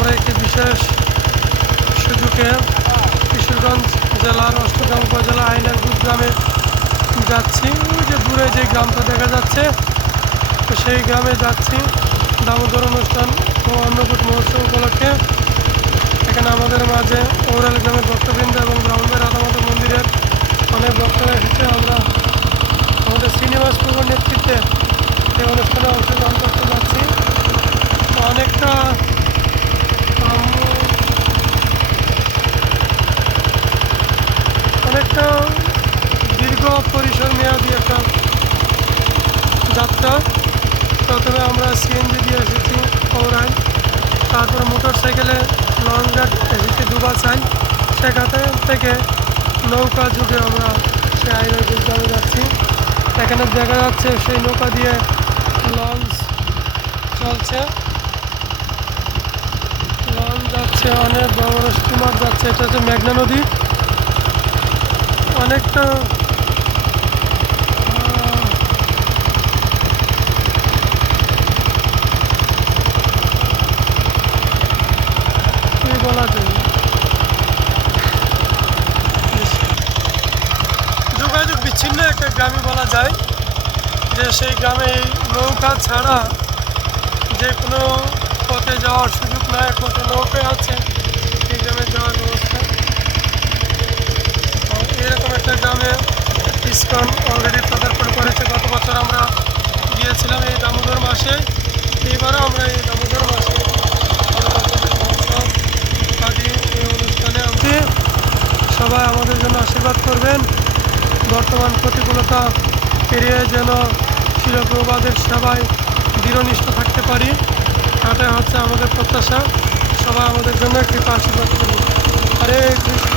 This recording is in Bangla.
আমরা একটি বিশেষ সুযোগে কিশোরগঞ্জ জেলার অষ্টগ্রাম উপজেলা আইনারপুর গ্রামে যাচ্ছি। ওই যে দূরে যে গ্রামটা দেখা যাচ্ছে, তো সেই গ্রামে যাচ্ছি দামোদর অনুষ্ঠান ও অন্নকূট মহোৎসব উপলক্ষে। এখানে আমাদের মাঝে ওরাল গ্রামের ভক্তবৃন্দ এবং ব্রাহ্মণের রাধামাধব মন্দিরের অনেক ভক্তরা এসেছে। আমরা আমাদের শ্রীনিবাস প্রভুর নেতৃত্বে এই অনুষ্ঠানে অংশগ্রহণ করতে যাচ্ছি। অনেকটা অনেকটা দীর্ঘ পরিসর মেয়াদী একটা যাত্রা। প্রথমে আমরা সিএনজি দিয়ে এসেছি পৌরায়, তারপর মোটর সাইকেলে লং রাইড এসেছি দুবাসাই, সেখান থেকে নৌকা যুগে আমরা সেই আইনারপুর গ্রামে যাচ্ছি। এখানে দেখা যাচ্ছে সেই নৌকা দিয়ে লঞ্চ চলছে, লঞ্চ যাচ্ছে, অনেক বড় বড় স্টিমার যাচ্ছে। এটা হচ্ছে মেঘনা নদী। অনেকটা কি বলা যায়, যোগাযোগ বিচ্ছিন্ন একটা গ্রামই বলা যায়। যে সেই গ্রামে এই নৌকা ছাড়া যে কোনো পথে যাওয়ার সুযোগ নাই, একমাত্র নৌকায় আছে এই গ্রামে যাওয়ার ব্যবস্থা। এরকম একটা গ্রামে ইসকন অলরেডি পদার্পণ করেছে। গত বছর আমরা গিয়েছিলাম এই দামোদর মাসে, এইবারও আমরা এই দামোদর মাসে আদি এই অনুষ্ঠানে আমাকে সবাই আমাদের জন্য আশীর্বাদ করবেন। বর্তমান প্রতিকূলতা পেরিয়ে যেন চিরপ্রবাদের সেবায় দৃঢ়নিষ্ঠ থাকতে পারি, এটাই হচ্ছে আমাদের প্রত্যাশা। সবাই আমাদের জন্য কৃপা আশীর্বাদ করুন। হরে কৃষ্ণ।